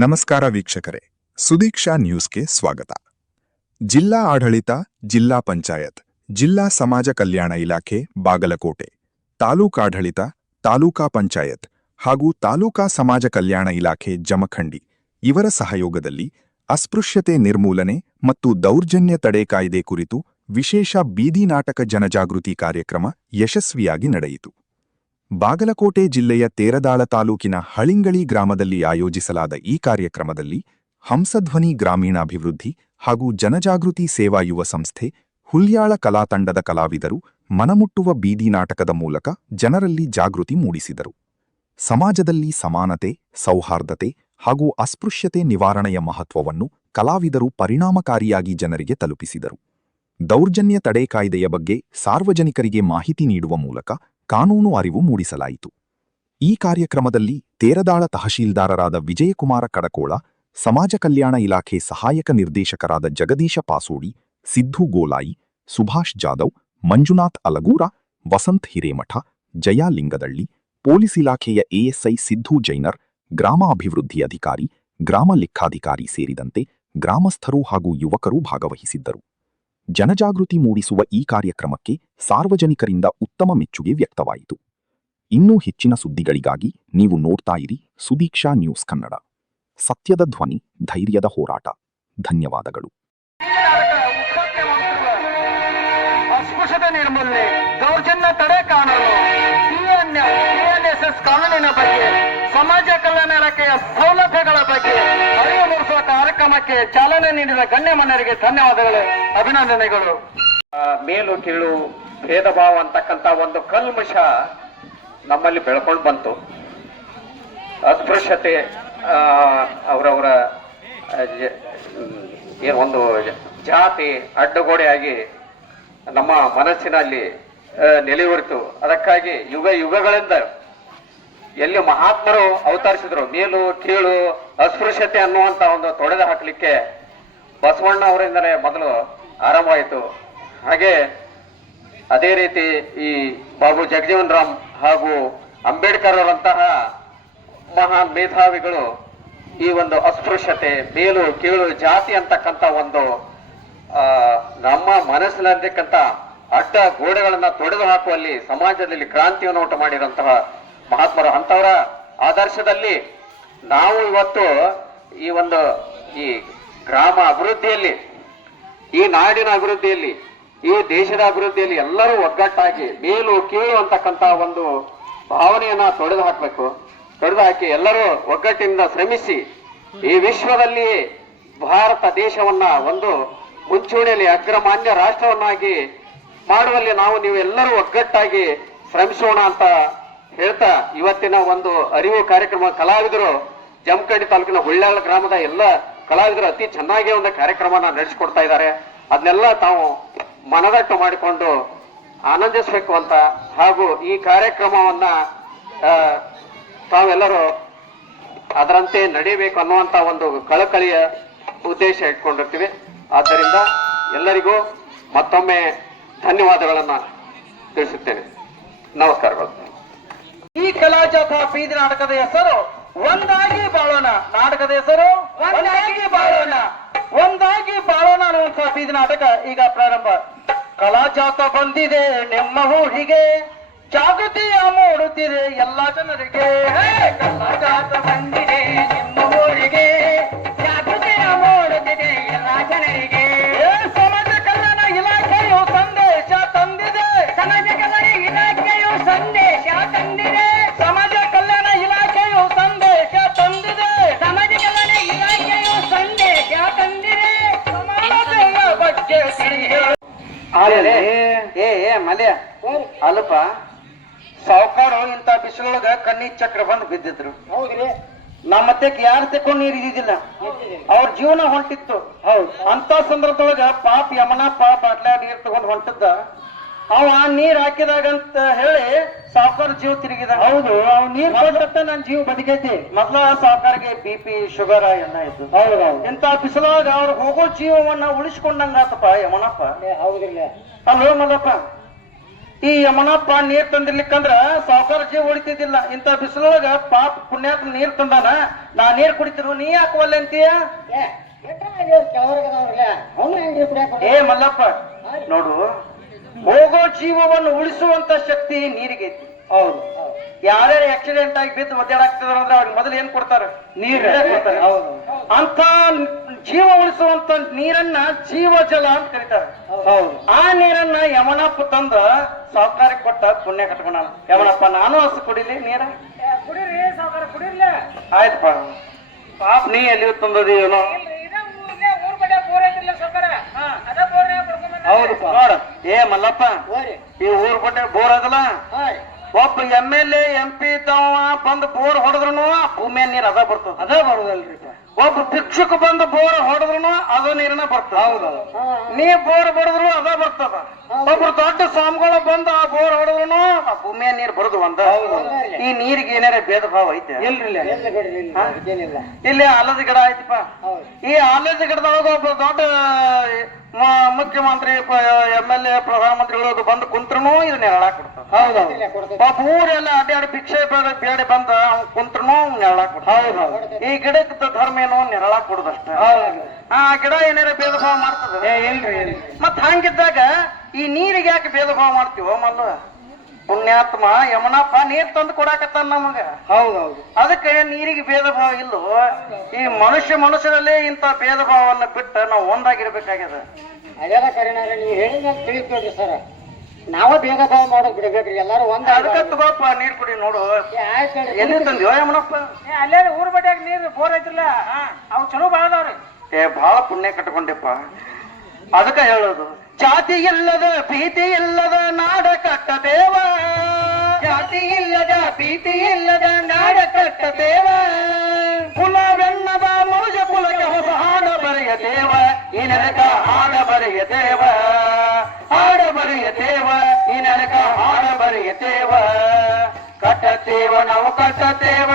ನಮಸ್ಕಾರ ವೀಕ್ಷಕರೇ, ಸುದೀಕ್ಷಾ ನ್ಯೂಸ್ಗೆ ಸ್ವಾಗತ. ಜಿಲ್ಲಾ ಆಡಳಿತ, ಜಿಲ್ಲಾ ಪಂಚಾಯತ್, ಜಿಲ್ಲಾ ಸಮಾಜ ಕಲ್ಯಾಣ ಇಲಾಖೆ ಬಾಗಲಕೋಟೆ, ತಾಲೂಕಾಡಳಿತ, ತಾಲೂಕಾ ಪಂಚಾಯತ್ ಹಾಗೂ ತಾಲೂಕಾ ಸಮಾಜ ಕಲ್ಯಾಣ ಇಲಾಖೆ ಜಮಖಂಡಿ ಇವರ ಸಹಯೋಗದಲ್ಲಿ ಅಸ್ಪೃಶ್ಯತೆ ನಿರ್ಮೂಲನೆ ಮತ್ತು ದೌರ್ಜನ್ಯ ತಡೆ ಕಾಯ್ದೆ ಕುರಿತು ವಿಶೇಷ ಬೀದಿ ನಾಟಕ ಜನಜಾಗೃತಿ ಕಾರ್ಯಕ್ರಮ ಯಶಸ್ವಿಯಾಗಿ ನಡೆಯಿತು. ಬಾಗಲಕೋಟೆ ಜಿಲ್ಲೆಯ ತೇರದಾಳ ತಾಲೂಕಿನ ಹಳಿಂಗಳಿ ಗ್ರಾಮದಲ್ಲಿ ಆಯೋಜಿಸಲಾದ ಈ ಕಾರ್ಯಕ್ರಮದಲ್ಲಿ ಹಂಸಧ್ವನಿ ಗ್ರಾಮೀಣಾಭಿವೃದ್ಧಿ ಹಾಗೂ ಜನಜಾಗೃತಿ ಸೇವಾ ಯುವ ಸಂಸ್ಥೆ ಹುಲ್ಯಾಳ ಕಲಾತಂಡದ ಕಲಾವಿದರು ಮನಮುಟ್ಟುವ ಬೀದಿ ನಾಟಕದ ಮೂಲಕ ಜನರಲ್ಲಿ ಜಾಗೃತಿ ಮೂಡಿಸಿದರು. ಸಮಾಜದಲ್ಲಿ ಸಮಾನತೆ, ಸೌಹಾರ್ದತೆ ಹಾಗೂ ಅಸ್ಪೃಶ್ಯತೆ ನಿವಾರಣೆಯ ಮಹತ್ವವನ್ನು ಕಲಾವಿದರು ಪರಿಣಾಮಕಾರಿಯಾಗಿ ಜನರಿಗೆ ತಲುಪಿಸಿದರು. ದೌರ್ಜನ್ಯ ತಡೆ ಕಾಯ್ದೆಯ ಬಗ್ಗೆ ಸಾರ್ವಜನಿಕರಿಗೆ ಮಾಹಿತಿ ನೀಡುವ ಮೂಲಕ ಕಾನೂನು ಅರಿವು ಮೂಡಿಸಲಾಯಿತು. ಈ ಕಾರ್ಯಕ್ರಮದಲ್ಲಿ ತೇರದಾಳ ತಹಶೀಲ್ದಾರರಾದ ವಿಜಯಕುಮಾರ ಕಡಕೋಳ, ಸಮಾಜ ಕಲ್ಯಾಣ ಇಲಾಖೆ ಸಹಾಯಕ ನಿರ್ದೇಶಕರಾದ ಜಗದೀಶ ಪಾಸೋಡಿ, ಸಿದ್ದು ಗೋಲಾಯಿ, ಸುಭಾಷ್ ಜಾಧವ್, ಮಂಜುನಾಥ್ ಅಲಗೂರ, ವಸಂತ್ ಹಿರೇಮಠ, ಜಯಾ ಲಿಂಗದಳ್ಳಿ, ಪೊಲೀಸ್ ಇಲಾಖೆಯ ಎಎಸ್ಐ ಸಿದ್ದು ಜೈನರ್, ಗ್ರಾಮ ಅಭಿವೃದ್ಧಿ ಅಧಿಕಾರಿ, ಗ್ರಾಮ ಲೆಕ್ಕಾಧಿಕಾರಿ ಸೇರಿದಂತೆ ಗ್ರಾಮಸ್ಥರು ಹಾಗೂ ಯುವಕರು ಭಾಗವಹಿಸಿದ್ದರು. ಜನಜಾಗೃತಿ ಮೂಡಿಸುವ ಈ ಕಾರ್ಯಕ್ರಮಕ್ಕೆ ಸಾರ್ವಜನಿಕರಿಂದ ಉತ್ತಮ ಮೆಚ್ಚುಗೆ ವ್ಯಕ್ತವಾಯಿತು. ಇನ್ನೂ ಹೆಚ್ಚಿನ ಸುದ್ದಿಗಳಿಗಾಗಿ ನೀವು ನೋಡ್ತಾ ಇರಿ ಸುದೀಕ್ಷಾ ನ್ಯೂಸ್ ಕನ್ನಡ. ಸತ್ಯದ ಧ್ವನಿ, ಧೈರ್ಯದ ಹೋರಾಟ. ಧನ್ಯವಾದಗಳು. ಅಸ್ಪೃಶ್ಯತೆ ನಿರ್ಮೂಲನೆ, ದೌರ್ಜನ್ಯ ತಡೆ ಕಾನೂನು, TNSS ಕಾನೂನಿನ ಬಗ್ಗೆ, ಸಮಾಜ ಕಲ್ಯಾಣ ಇಲಾಖೆಯ ಸೌಲಭ್ಯಗಳ ಬಗ್ಗೆ ಅರಿವು ಮೂಡಿಸುವ ಕಾರ್ಯಕ್ರಮಕ್ಕೆ ಚಾಲನೆ ನೀಡಿದ ಗಣ್ಯಮಾನ್ಯರಿಗೆ ಧನ್ಯವಾದಗಳು, ಅಭಿನಂದನೆಗಳು. ಮೇಲು ಕೀಳು ಭೇದ ಭಾವ ಅಂತಕ್ಕಂಥ ಒಂದು ಕಲ್ಮಶ ನಮ್ಮಲ್ಲಿ ಬೆಳ್ಕೊಂಡು ಬಂತು. ಅಸ್ಪೃಶ್ಯತೆ ಅವರವರ ಒಂದು ಜಾತಿ ಅಡ್ಡಗೋಡೆಯಾಗಿ ನಮ್ಮ ಮನಸ್ಸಿನಲ್ಲಿ ನೆಲೆಯೂರಿತು. ಅದಕ್ಕಾಗಿ ಯುಗಗಳಿಂದ ಎಲ್ಲಿ ಮಹಾತ್ಮರು ಅವತರಿಸಿದ್ರು, ಮೇಲು ಕೀಳು ಅಸ್ಪೃಶ್ಯತೆ ಅನ್ನುವಂತ ಒಂದು ತೊಡೆದು ಹಾಕಲಿಕ್ಕೆ ಬಸವಣ್ಣ ಅವರಿಂದಲೇ ಮೊದಲು ಆರಂಭವಾಯಿತು. ಹಾಗೆ ಅದೇ ರೀತಿ ಈ ಬಾಬು ಜಗಜೀವನ್ ರಾಮ್ ಹಾಗೂ ಅಂಬೇಡ್ಕರ್ ಅವರಂತಹ ಮಹಾನ್ ಮೇಧಾವಿಗಳು ಈ ಒಂದು ಅಸ್ಪೃಶ್ಯತೆ, ಮೇಲು ಕೀಳು ಜಾತಿ ಅಂತಕ್ಕಂಥ ಒಂದು ನಮ್ಮ ಮನಸ್ಸಿನಲ್ಲಿರ್ತಕ್ಕಂಥ ಅಡ್ಡ ಗೋಡೆಗಳನ್ನ ತೊಡೆದು ಹಾಕುವಲ್ಲಿ ಸಮಾಜದಲ್ಲಿ ಕ್ರಾಂತಿಯನ್ನು ಉಂಟು ಮಾಡಿದಂತಹ ಮಹಾತ್ಮರು. ಅಂತವರ ಆದರ್ಶದಲ್ಲಿ ನಾವು ಇವತ್ತು ಈ ಗ್ರಾಮ ಅಭಿವೃದ್ಧಿಯಲ್ಲಿ, ಈ ನಾಡಿನ ಅಭಿವೃದ್ಧಿಯಲ್ಲಿ, ಈ ದೇಶದ ಅಭಿವೃದ್ಧಿಯಲ್ಲಿ ಎಲ್ಲರೂ ಒಗ್ಗಟ್ಟಾಗಿ ಮೇಲು ಕೀಳು ಅಂತಕ್ಕಂಥ ಒಂದು ಭಾವನೆಯನ್ನ ತೊಡೆದು ಹಾಕಿ ಎಲ್ಲರೂ ಒಗ್ಗಟ್ಟಿನಿಂದ ಶ್ರಮಿಸಿ ಈ ವಿಶ್ವದಲ್ಲಿ ಭಾರತ ದೇಶವನ್ನ ಒಂದು ಮುಂಚೂಣಿಯಲ್ಲಿ ಅಗ್ರಮಾನ್ಯ ರಾಷ್ಟ್ರವನ್ನಾಗಿ ಮಾಡುವಲ್ಲಿ ನೀವೆಲ್ಲರೂ ಒಗ್ಗಟ್ಟಾಗಿ ಶ್ರಮಿಸೋಣ ಅಂತ ಹೇಳ್ತಾ, ಇವತ್ತಿನ ಒಂದು ಅರಿವು ಕಾರ್ಯಕ್ರಮ ಕಲಾವಿದರು ಜಮಖಂಡಿ ತಾಲೂಕಿನ ಹುಲ್ಯಾಳ ಗ್ರಾಮದ ಎಲ್ಲ ಕಲಾವಿದರು ಅತಿ ಚೆನ್ನಾಗಿ ಒಂದು ಕಾರ್ಯಕ್ರಮನ ನಡೆಸಿಕೊಡ್ತಾ ಇದ್ದಾರೆ. ಅದನ್ನೆಲ್ಲ ತಾವು ಮನದಟ್ಟು ಮಾಡಿಕೊಂಡು ಆನಂದಿಸಬೇಕು ಅಂತ, ಹಾಗೂ ಈ ಕಾರ್ಯಕ್ರಮವನ್ನ ತಾವೆಲ್ಲರೂ ಅದರಂತೆ ನಡೆಯಬೇಕು ಅನ್ನುವಂತ ಒಂದು ಕಳಕಳಿಯ ಉದ್ದೇಶ ಇಟ್ಕೊಂಡಿರ್ತೀವಿ. ಆದ್ದರಿಂದ ಎಲ್ಲರಿಗೂ ಮತ್ತೊಮ್ಮೆ ಧನ್ಯವಾದಗಳನ್ನ ತಿಳಿಸುತ್ತೇನೆ. ನಮಸ್ಕಾರಗಳು. ಈ ಕಲಾ ಜಾಥಾ ಬೀದಿ ನಾಟಕದ ಹೆಸರು ಒಂದಾಗಿ ಬಾಳೋಣ. ನಾಟಕದ ಹೆಸರು ಒಂದಾಗಿ ಬಾಳೋಣ ಅನ್ನುವಂತಹ ಬೀದಿ ನಾಟಕ ಈಗ ಪ್ರಾರಂಭ. ಕಲಾ ಜಾಥಾ ಬಂದಿದೆ ನಿಮ್ಮ ಊರಿಗೆ, ಜಾಗೃತಿಯ ಮೂಡುತ್ತಿದೆ ಎಲ್ಲ ಜನರಿಗೆ. ಕಲಾ ಜಾಥಾ ಬಂದಿದೆ ನಿಮ್ಮ ಊರಿಗೆ, ಜಾಗೃತಿಯ ಮೂಡುತ್ತಿದೆ ಎಲ್ಲ ಜನರಿಗೆ. ಸಮಾಜ ಕಲ್ಯಾಣ ಇಲಾಖೆಯು ಸಂದೇಶ ತಂದಿದೆ. ಸಮಾಜ ಕಲ್ಯಾಣ ಇಲಾಖೆಯು ಸಂದೇಶ ತಂದಿದೆ. ಸಮಾಜ ಕಲ್ಯಾಣ ಇಲಾಖೆಯು ಸಂದೇಶ ತಂದಿದೆ. ಸಮಾಜ ಕಲ್ಯಾಣ ಇಲಾಖೆಯು ಸಂದೇಶ ತಂದಿದೆ. ಸಮಾಜದ ಬಗ್ಗೆ ಮಲ್ಯ ಅಲ್ಪ ಸಾವುಕಾರು ಇಂತ ಬಿಸಿಲೊಳಗ ಕಣ್ಣಿ ಚಕ್ರ ಬಂದು ಬಿದ್ದಿದ್ರು. ಹೌದ್ರಿ, ನಮ್ಮತ್ತೆ ಯಾರು ತೆಕೊಂಡು ನೀರು ಇದ್ದಿದ್ದಿಲ್ಲ, ಅವ್ರ ಜೀವನ ಹೊಂಟಿತ್ತು. ಹೌದು, ಅಂತ ಸಂದರ್ಭದೊಳಗ ಯಮನ ಬಾಟ್ಲ ನೀರ್ ತಗೊಂಡು ಹೊಂಟಿದ್ದ. ಅವ ನೀರ್ ಹಾಕಿದಾಗಂತ ಹೇಳಿ ಸಾವುಕಾರ ಜೀವ ತಿರುಗಿದ. ಹೌದು, ಅವ್ ನೀರ್ ಕೊಟ್ಟತ್ತ ನನ್ ಜೀವ ಬದುಕೈತಿ. ಮೊದ್ಲ ಸಾವುಕಾರಿಗೆ BP ಶುಗರ್ ಎಲ್ಲ ಇತ್ತು. ಹೌದು, ಇಂತ ಬಿಸಿಲೊಳಗ ಅವ್ರ ಹೋಗೋ ಜೀವವನ್ನ ಉಳಿಸ್ಕೊಂಡಂಗಾತಪ್ಪ ಯಮನಪ್ಪ. ಹೌದಿಲ್ಲ, ಅಲ್ಲೋ ಮಲ್ಲಪ್ಪ, ಈ ಯಮನಪ್ಪ ನೀರ್ ತಂದಿರ್ಲಿಕ್ಕಂದ್ರ ಸಾವುಕಾರ ಜೀವ ಉಳಿತಿದ್ದಿಲ್ಲ. ಇಂಥ ಬಿಸಿಲೊಳಗ ಪಾಪ ಪುಣ್ಯಾತ್ಮ ನೀರ್ ತಂದಾನ, ನಾ ನೀರ್ ಕುಡಿತಿರು, ನೀ ಯಾಕವಲ್ಲ ಅಂತೀಯ? ಏ ಮಲ್ಲಪ್ಪ, ನೋಡು, ಹೋಗೋ ಜೀವವನ್ನು ಉಳಿಸುವಂತ ಶಕ್ತಿ ನೀರಿಗೈತಿ. ಹೌದು. ಯಾರ್ಯಾರು ಆಕ್ಸಿಡೆಂಟ್ ಆಗಿ ಬಿದ್ದು ಒದ್ದಾಡಾಗ್ತದ್ರ ಅಂದ್ರೆ ಅವ್ರಿಗೆ ಮೊದಲು ಏನ್ ಕೊಡ್ತಾರ? ನೀರ್ ಕೊಡ್ತಾರೆ. ಅಂತ ಜೀವ ಉಳಿಸುವಂತ ನೀರನ್ನ ಜೀವ ಜಲ ಅಂತ ಕರೀತಾರೆ. ಆ ನೀರನ್ನ ಯಮನಪ್ಪ ತಂದ ಸಾವುಕಾರಕ್ಕೆ ಕೊಟ್ಟ ಪುಣ್ಯ ಕಟ್ಕೊಂಡ. ಯಮನಪ್ಪ, ನಾನು ಹಸು ಕುಡಿಲಿ ನೀರ? ಕುಡೀರಿ ಸಾವುಕಾರ, ಕುಡಿರ್ಲ. ಆಯ್ತಪ್ಪ, ಪಾಪ ನೀ ಎಲ್ಲಿ ತಂದದಿ ಏನೋ. ಹೌದಪ್ಪ. ನೋಡ, ಏ ಮಲ್ಲಪ್ಪ, ಈ ಊರ್ ಬಟ್ಟೆ ಬೋರ್ ಅದಲ್ಲ, ಒಬ್ಬ MLA MP ಇದ್ದವ ಬಂದು ಬೋರ್ ಹೊಡೆದ್ರು ಭೂಮಿಯ ನೀರ್ ಅದ ಬರ್ತದ. ಅದ ಬರುದಲ್ರಿ. ಒಬ್ಬ ಭಿಕ್ಷುಕ ಬಂದು ಬೋರ್ ಹೊಡೆದ್ರು ಅದ ನೀರನ್ನ ಬರ್ತದ. ಹೌದೌದು. ನೀ ಬೋರ್ ಬಡದ್ರು ಅದ ಬರ್ತದ. ಒಬ್ರು ದೊಡ್ಡ ಸ್ವಾಮಿಗಳು ಬಂದು ಆ ಬೋರ್ ಹೊಡೆದ್ರು ಆ ಭೂಮಿಯ ನೀರ್ ಬರುದು ಒಂದ. ಈ ನೀರಿಗೆ ಏನಾರ ಭೇದ ಭಾವ ಐತೆ? ಇಲ್ಲಿ ಆಲದ ಗಿಡ ಆಯ್ತಪ್ಪ. ಈ ಆಲದ ಗಿಡದೊಳಗ ಒಬ್ಬ ದೊಡ್ಡ ಮುಖ್ಯಮಂತ್ರಿ, MLA, ಪ್ರಧಾನಮಂತ್ರಿಗಳು ಬಂದು ಕುಂತ್ರು ಇದನ್ನ ನೆರಳಾಕ್ ಕೊಡ್ತಾವ. ಒಬ್ಬ ಊರೆಲ್ಲ ಅಡ್ಡಾಡಿ ಭಿಕ್ಷೆ ಬೇಡ ಬಂದ ಅವ್ನು ಕುಂತ್ರು ನೆರಳಾಕ್ ಕೊಡ್ತಾವ. ಈ ಗಿಡದ ಧರ್ಮ ಏನೋ ನೆರಳಾಕ್ ಕೊಡುದಷ್ಟೇ. ಆ ಗಿಡ ಏನಾರ ಭೇದ ಭಾವ ಮಾಡ್ತದ? ಮತ್ ಹಂಗಿದ್ದಾಗ ಈ ನೀರಿಗೆ ಯಾಕೆ ಭೇದ ಭಾವ ಮಾಡ್ತೀವೋ ಮಲ್ಲ? ಪುಣ್ಯಾತ್ಮ ಯಮನಪ್ಪ ನೀರ್ ತಂದು ಕೊಡಾಕತ್ತಾನ ನಮಗ. ಹೌದೌದು. ಅದಕ್ಕೆ ನೀರಿಗೆ ಭೇದ ಭಾವ ಇಲ್ಲೋ? ಈ ಮನುಷ್ಯರಲ್ಲೇ ಇಂತ ಭೇದ ಭಾವವನ್ನ ಬಿಟ್ಟ ನಾವು ಒಂದಾಗಿರ್ಬೇಕಾಗ್ಯದ. ಅದೆಲ್ಲ ಕರೆನಾರ ನೀವು ಹೇಳಿದ ತಿಳಿದ್ಕೊಳ್ರಿ ಸರ್. ನಾವ ಭೇದ ಭಾವ ಮಾಡೋದ್ ಬಿಡ್ಬೇಕ್ರಿ, ಎಲ್ಲಾರು ಒಂದ. ಅದಕ್ಕೆ ತಗೋಪ್ಪ ನೀರ್ ಕುಡಿ. ನೋಡು, ಆಯ್ತು. ಎಲ್ಲಿ ತಂದಿವ ಯಮನಪ್ಪ? ಅಲ್ಲೇ ಊರ್ ಬಡ್ಯಾಗ ನೀರು ಬೋರ್ ಐತಿಲ್ಲ, ಅವು ಚಲೋ ಬಾಳದವ್ರಿ. ಬಹಳ ಪುಣ್ಯ ಕಟ್ಕೊಂಡೆಪ್ಪ. ಅದಕ್ಕ ಹೇಳೋದು, ಜಾತಿ ಇಲ್ಲದ ಭೀತಿ ಇಲ್ಲದ ನಾಡ ಕಟ್ಟ ದೇವ, ಜಾತಿ ಇಲ್ಲದ ಭೀತಿ ಇಲ್ಲದ ನಾಡ ಕಟ್ಟ ದೇವ, ಕುಲವೆನ್ನದ ಮೌಜ ಕುಲಕ್ಕೆ ಹೊಸ ಹಾಡ ಬರೆಯ ದೇವ, ಈ ನೆನಕ ಹಾಡ ಬರೆಯ ದೇವ, ಹಾಡ ಬರೆಯ ದೇವ, ಈ ನೆನಕ ಹಾಡ ಬರೆಯ ದೇವ, ಕಟ್ಟತೇವ ನಾವು ಕಟ್ಟತೇವ